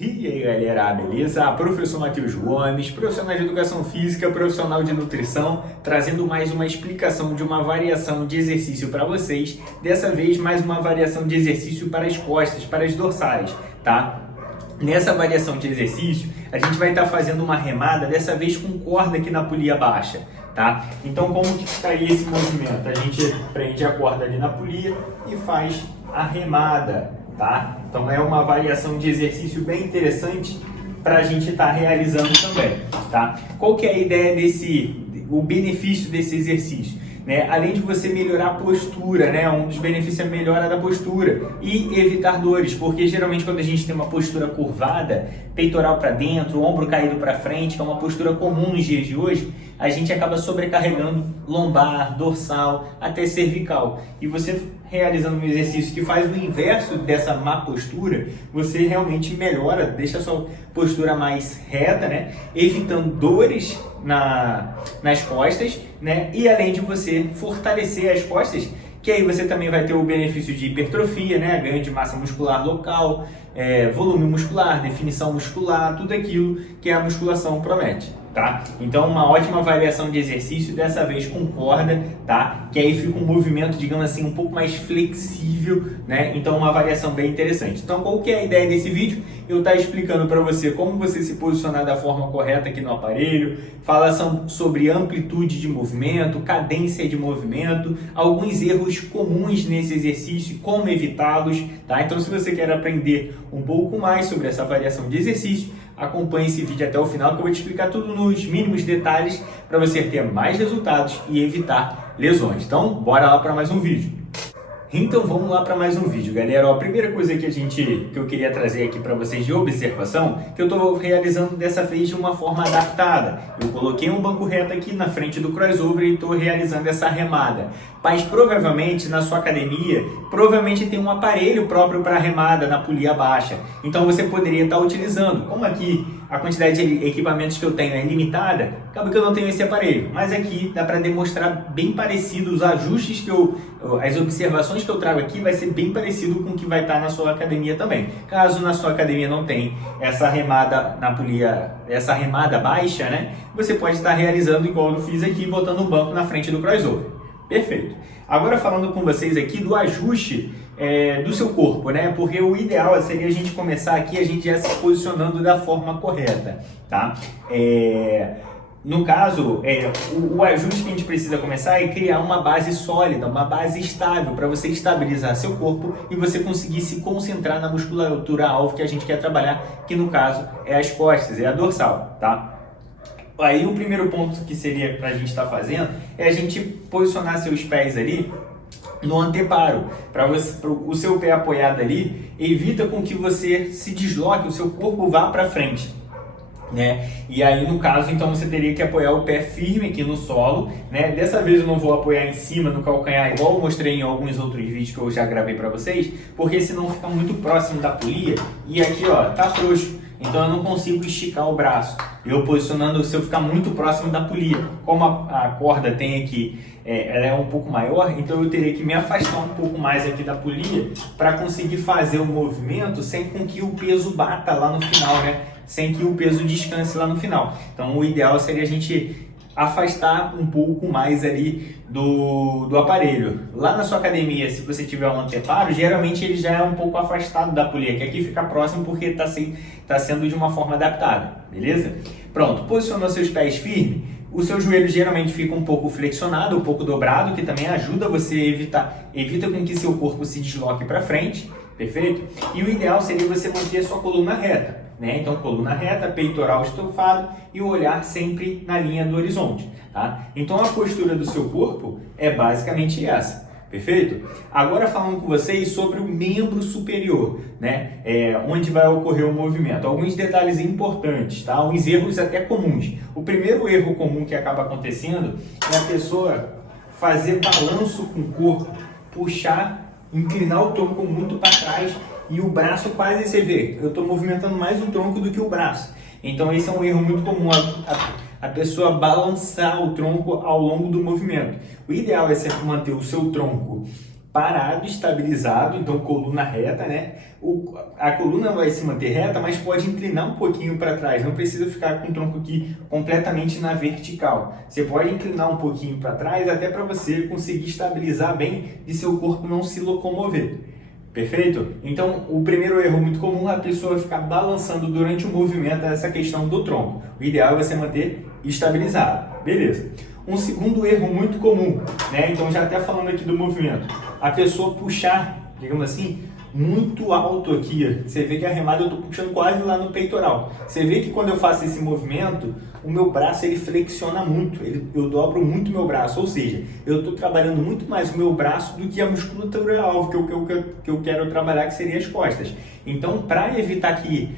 E aí galera, beleza? Professor Matheus Gomes, profissional de educação física, profissional de nutrição, trazendo mais uma explicação de uma variação de exercício para vocês. Dessa vez, mais uma variação de exercício para as costas, para as dorsais, tá? Nessa variação de exercício, a gente vai estar fazendo uma remada, dessa vez com corda aqui na polia baixa, tá? Então, como que ficaria esse movimento? A gente prende a corda ali na polia e faz a remada. Tá? Então é uma variação de exercício bem interessante para a gente estar realizando também, tá? Qual que é a ideia o benefício desse exercício? Né? Além de você melhorar a postura, né? Um dos benefícios é a melhora da postura e evitar dores, porque geralmente quando a gente tem uma postura curvada, peitoral para dentro, ombro caído para frente, que é uma postura comum nos dias de hoje, a gente acaba sobrecarregando lombar, dorsal, até cervical. E você realizando um exercício que faz o inverso dessa má postura, você realmente melhora, deixa a sua postura mais reta, né? Evitando dores nas costas, né? E além de você fortalecer as costas, que aí você também vai ter o benefício de hipertrofia, né? Ganho de massa muscular local, volume muscular, definição muscular, tudo aquilo que a musculação promete, tá? Então uma ótima variação de exercício, dessa vez com corda, tá? Que aí fica um movimento, digamos assim, um pouco mais flexível, né? Então uma variação bem interessante. Então qual que é a ideia desse vídeo? Eu estar explicando para você como você se posicionar da forma correta aqui no aparelho, fala sobre amplitude de movimento, cadência de movimento, alguns erros comuns nesse exercício, como evitá-los, tá? Então se você quer aprender um pouco mais sobre essa variação de exercício, acompanhe esse vídeo até o final que eu vou te explicar tudo nos mínimos detalhes para você ter mais resultados e evitar lesões. Então, bora lá para mais um vídeo. Então vamos lá para mais um vídeo, galera. Ó, a primeira coisa que eu queria trazer aqui para vocês de observação, que eu estou realizando dessa vez de uma forma adaptada. Eu coloquei um banco reto aqui na frente do crossover e estou realizando essa remada. Mas provavelmente na sua academia, provavelmente tem um aparelho próprio para remada na polia baixa. Então você poderia estar utilizando. Como aqui a quantidade de equipamentos que eu tenho é limitada, acaba que eu não tenho esse aparelho. Mas aqui dá para demonstrar bem parecido os ajustes as observações que eu trago aqui vai ser bem parecido com o que vai estar na sua academia também. Caso na sua academia não tenha essa remada na polia, essa remada baixa, né? Você pode estar realizando igual eu fiz aqui, botando um banco na frente do crossover. Perfeito. Agora falando com vocês aqui do ajuste do seu corpo, né? Porque o ideal seria a gente começar aqui, a gente já se posicionando da forma correta, tá? No caso, o ajuste que a gente precisa começar é criar uma base sólida, uma base estável para você estabilizar seu corpo e você conseguir se concentrar na musculatura-alvo que a gente quer trabalhar, que no caso é as costas, é a dorsal, tá? Aí o primeiro ponto que seria para a gente estar fazendo é a gente posicionar seus pés ali no anteparo, para o seu pé apoiado ali, evita com que você se desloque, o seu corpo vá para frente, né? E aí no caso, então você teria que apoiar o pé firme aqui no solo, né? Dessa vez eu não vou apoiar em cima no calcanhar, igual eu mostrei em alguns outros vídeos que eu já gravei para vocês, porque senão fica muito próximo da polia e aqui ó, tá frouxo. Então eu não consigo esticar o braço. Eu posicionando, se eu ficar muito próximo da polia, como a corda tem aqui, ela é um pouco maior, então eu teria que me afastar um pouco mais aqui da polia para conseguir fazer o movimento sem com que o peso bata lá no final, né? Sem que o peso descanse lá no final. Então o ideal seria a gente afastar um pouco mais ali do aparelho. Lá na sua academia, se você tiver um anteparo, geralmente ele já é um pouco afastado da polia, que aqui fica próximo porque está sendo de uma forma adaptada, beleza? Pronto, posicionou seus pés firmes, o seu joelho geralmente fica um pouco flexionado, um pouco dobrado, que também ajuda você evita com que seu corpo se desloque para frente, perfeito? E o ideal seria você manter a sua coluna reta, né? Então coluna reta, peitoral estofado e o olhar sempre na linha do horizonte, tá? Então a postura do seu corpo é basicamente essa. Perfeito? Agora falando com vocês sobre o membro superior, né? Onde vai ocorrer o movimento. Alguns detalhes importantes, tá? Alguns erros até comuns. O primeiro erro comum que acaba acontecendo é a pessoa fazer balanço com o corpo, puxar, inclinar o tronco muito para trás e o braço quase, você vê, eu estou movimentando mais o tronco do que o braço. Então esse é um erro muito comum, a pessoa balançar o tronco ao longo do movimento. O ideal é sempre manter o seu tronco parado, estabilizado, então coluna reta, né? A coluna vai se manter reta, mas pode inclinar um pouquinho para trás, não precisa ficar com o tronco aqui completamente na vertical. Você pode inclinar um pouquinho para trás, até para você conseguir estabilizar bem e seu corpo não se locomover. Perfeito? Então, o primeiro erro muito comum é a pessoa ficar balançando durante o movimento essa questão do tronco. O ideal é você manter estabilizado. Beleza. Um segundo erro muito comum, né? Então, já até falando aqui do movimento, a pessoa puxar, digamos assim, muito alto aqui. Você vê que a remada eu estou puxando quase lá no peitoral. Você vê que quando eu faço esse movimento, o meu braço ele flexiona muito, eu dobro muito meu braço, ou seja, eu estou trabalhando muito mais o meu braço do que a musculatura alvo que eu quero trabalhar, que seria as costas. Então, para evitar que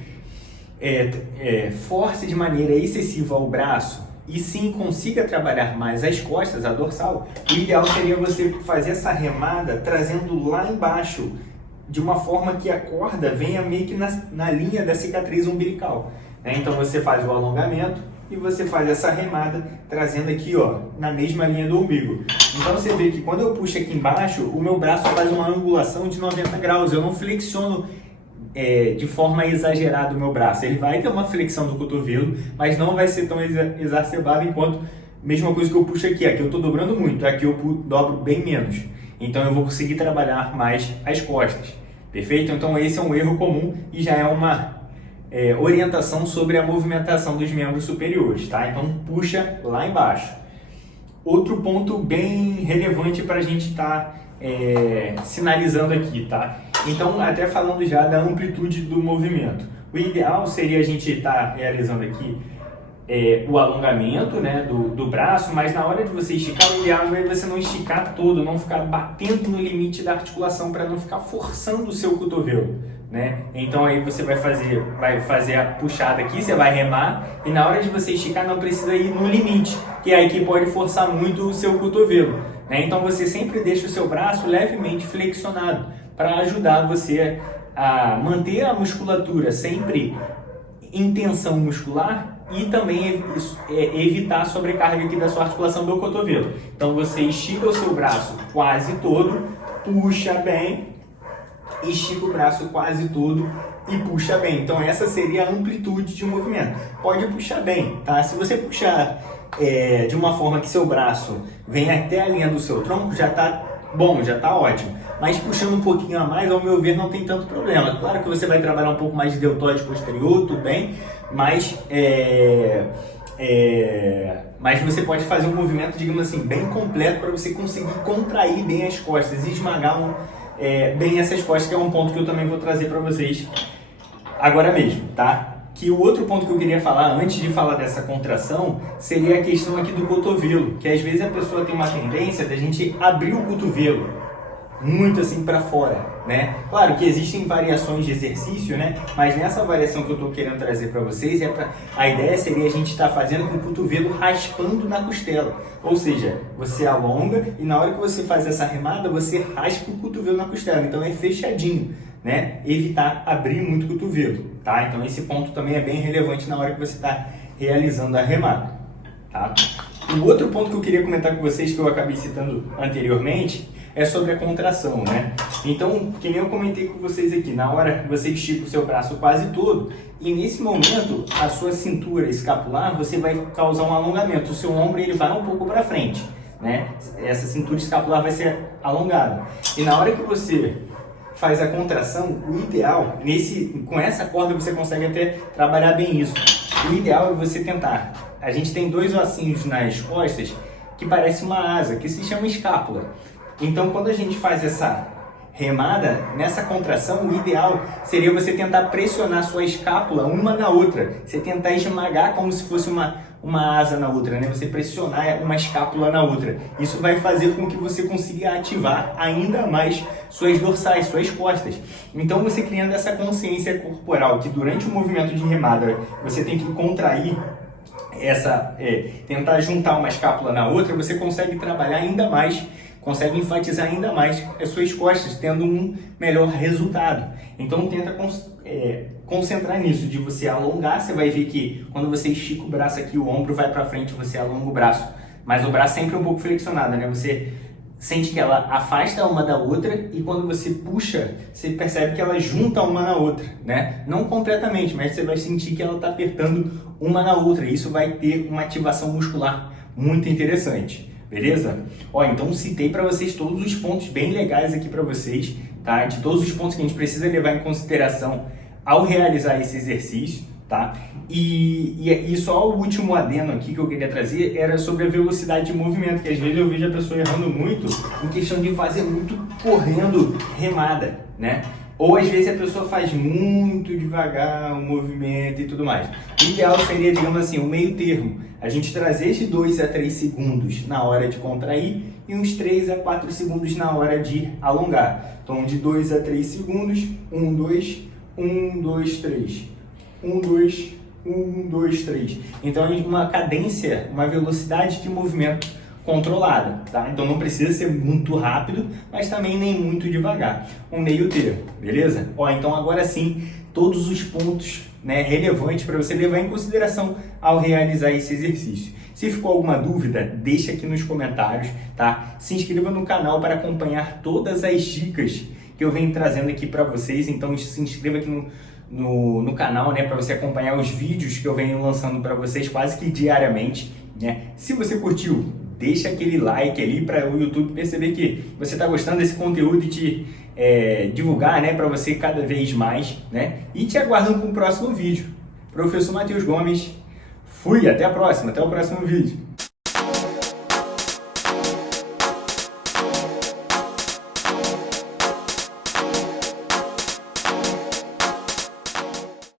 force de maneira excessiva o braço e sim consiga trabalhar mais as costas, a dorsal, o ideal seria você fazer essa remada trazendo lá embaixo, de uma forma que a corda venha meio que na linha da cicatriz umbilical. Né? Então você faz o alongamento e você faz essa remada trazendo aqui, ó, na mesma linha do umbigo. Então você vê que quando eu puxo aqui embaixo, o meu braço faz uma angulação de 90 graus, eu não flexiono de forma exagerada o meu braço. Ele vai ter uma flexão do cotovelo, mas não vai ser tão exacerbado enquanto, mesma coisa que eu puxo aqui, aqui eu estou dobrando muito, aqui eu dobro bem menos. Então eu vou conseguir trabalhar mais as costas, perfeito? Então esse é um erro comum e já é uma orientação sobre a movimentação dos membros superiores, tá? Então puxa lá embaixo. Outro ponto bem relevante para a gente estar sinalizando aqui, tá? Então, até falando já da amplitude do movimento. O ideal seria a gente estar realizando aqui o alongamento, né, do braço, mas na hora de você esticar, o ideal é você não esticar todo, não ficar batendo no limite da articulação para não ficar forçando o seu cotovelo, né? Então aí você vai fazer a puxada aqui, você vai remar e na hora de você esticar não precisa ir no limite, que aí que pode forçar muito o seu cotovelo, né? Então você sempre deixa o seu braço levemente flexionado para ajudar você a manter a musculatura sempre em tensão muscular e também evitar a sobrecarga aqui da sua articulação do cotovelo. Então você estica o seu braço quase todo, puxa bem, estica o braço quase todo e puxa bem. Então essa seria a amplitude de movimento. Pode puxar bem, tá? Se você puxar de uma forma que seu braço venha até a linha do seu tronco, já tá bom, já tá ótimo. Mas puxando um pouquinho a mais, ao meu ver, não tem tanto problema. Claro que você vai trabalhar um pouco mais de deltoide posterior, tudo bem, mas você pode fazer um movimento, digamos assim, bem completo para você conseguir contrair bem as costas e esmagar bem essas costas, que é um ponto que eu também vou trazer para vocês agora mesmo, tá? Que o outro ponto que eu queria falar, antes de falar dessa contração, seria a questão aqui do cotovelo, que às vezes a pessoa tem uma tendência da gente abrir o cotovelo muito assim para fora, né? Claro que existem variações de exercício, né? Mas nessa variação que eu estou querendo trazer para vocês, a ideia seria a gente estar fazendo com o cotovelo raspando na costela. Ou seja, você alonga e na hora que você faz essa remada, você raspa o cotovelo na costela. Então é fechadinho, né? Evitar abrir muito o cotovelo, tá? Então esse ponto também é bem relevante na hora que você está realizando a remada, tá? O outro ponto que eu queria comentar com vocês, que eu acabei citando anteriormente, é sobre a contração, né? Então, que nem eu comentei com vocês aqui, na hora que você estica o seu braço quase todo, e nesse momento, a sua cintura escapular, você vai causar um alongamento, o seu ombro ele vai um pouco para frente, né? Essa cintura escapular vai ser alongada. E na hora que você faz a contração, o ideal, com essa corda você consegue até trabalhar bem isso. O ideal é você tentar. A gente tem dois ossinhos nas costas que parece uma asa, que se chama escápula. Então, quando a gente faz essa remada, nessa contração, o ideal seria você tentar pressionar sua escápula uma na outra. Você tentar esmagar como se fosse uma asa na outra, né? Você pressionar uma escápula na outra. Isso vai fazer com que você consiga ativar ainda mais suas dorsais, suas costas. Então, você criando essa consciência corporal, que durante o movimento de remada você tem que contrair tentar juntar uma escápula na outra, você consegue trabalhar ainda mais, consegue enfatizar ainda mais as suas costas, tendo um melhor resultado. Então tenta concentrar nisso, de você alongar. Você vai ver que quando você estica o braço aqui, o ombro vai para frente, você alonga o braço, mas o braço sempre um pouco flexionado, né? Você sente que ela afasta uma da outra e quando você puxa, você percebe que ela junta uma na outra, né? Não completamente, mas você vai sentir que ela está apertando uma na outra. E isso vai ter uma ativação muscular muito interessante, beleza? Ó, então citei para vocês todos os pontos bem legais aqui para vocês, tá? De todos os pontos que a gente precisa levar em consideração ao realizar esse exercício, tá? E só o último adendo aqui que eu queria trazer era sobre a velocidade de movimento, que às vezes eu vejo a pessoa errando muito em questão de fazer muito correndo remada, né? Ou às vezes a pessoa faz muito devagar o movimento e tudo mais. O ideal seria, digamos assim, um meio termo. A gente trazer de 2 a 3 segundos na hora de contrair e uns 3 a 4 segundos na hora de alongar. Então, de 2 a 3 segundos, 1, 2, 1, 2, 3. 1, 2, 1, 2, 3. Então, uma cadência, uma velocidade de movimento controlada, tá? Então não precisa ser muito rápido, mas também nem muito devagar. Um meio termo, beleza? Ó, então agora sim, todos os pontos, né, relevantes para você levar em consideração ao realizar esse exercício. Se ficou alguma dúvida, deixa aqui nos comentários, tá? Se inscreva no canal para acompanhar todas as dicas que eu venho trazendo aqui para vocês. Então se inscreva aqui no canal, né, para você acompanhar os vídeos que eu venho lançando para vocês quase que diariamente, né? Se você curtiu, deixa aquele like ali para o YouTube perceber que você está gostando desse conteúdo e te divulgar, né, para você cada vez mais, né? E te aguardando para o próximo vídeo. Professor Matheus Gomes, fui, até a próxima, até o próximo vídeo.